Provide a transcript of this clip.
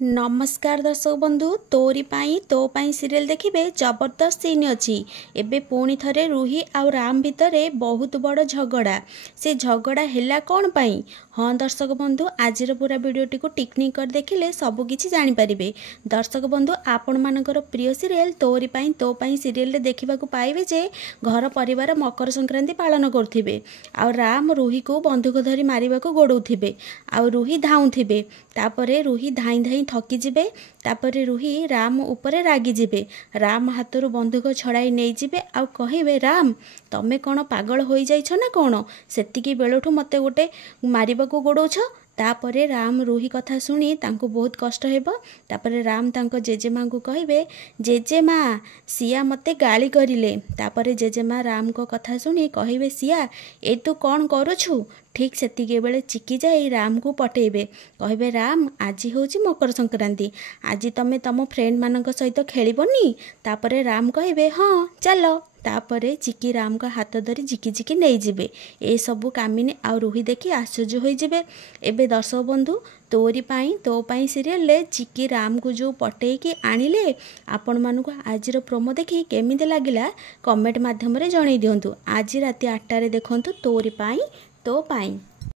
नमस्कार दर्शक बंधु तोरी पाई तो पाई सीरियल देखिबे जबरदस्त सीन अच्छी एबे पुणी थरे रूही आउ राम भितरे बहुत बड़ झगड़ा से झगड़ा हैला कौन पाई। हाँ दर्शक बंधु आजिर पूरा वीडियोटी को टिकनिक कर देखिले सबकिछि जानि परिबे। दर्शक बंधु आपण मानकर प्रिय सीरियल तोरी पाई तो पाई सीरियल रे देखिबा को पाइबे जे घर परिवार मकर संक्रांति पालन करथिबे आउ राम रूही को बंदूक धरी मारिबा को गोडौथिबे आउ रूही धाउथिबे तापरे रूही धाई धाई थकी जिबे तापरे रूही राम उपरे रागी जिबे। राम हाथरू बंदूक छड़ाई नहीं जिबे आउ कहिबे राम तमे कौन पागल हो जाइछ ना कौन सेतिकी बेलठू मते गोटे मारिबाकू गोडौछ। तापरे राम रूही कथा शुणी तांको बहुत कष्ट हेबो। तापरे राम तांको जेजेमा को कहिबे जेजेमा सिया मते गाली करिले। तापरे जेजेमा राम को कथा शुणी कहिबे सिया ए तू कौन करुछु। ठीक सेतिके बेले चिकी जाई राम को पटेबे कहिबे राम आजी होची मकर संक्रांति आजी तमे तम फ्रेंड मानक सहित खेलिबनी। तापरे राम कहिबे हाँ चलो। तापरे चिकी राम का हाथ धरी जिकी जिकी नहीं जिबे। ए सबु कामिनी आउ रूही देखी आश्चर्य होई जिबे। एबे दर्शक बंधु तोरी पाई तो पाई सीरियल ले चिकी राम को जो पटेई की आनिले आपण मानकु आजिर प्रोमो देखी केमिति लागिला कमेंट माध्यम रे जणाई दियंतु। आज राति 8 रे देखंतु तोरी पाई तो पाई।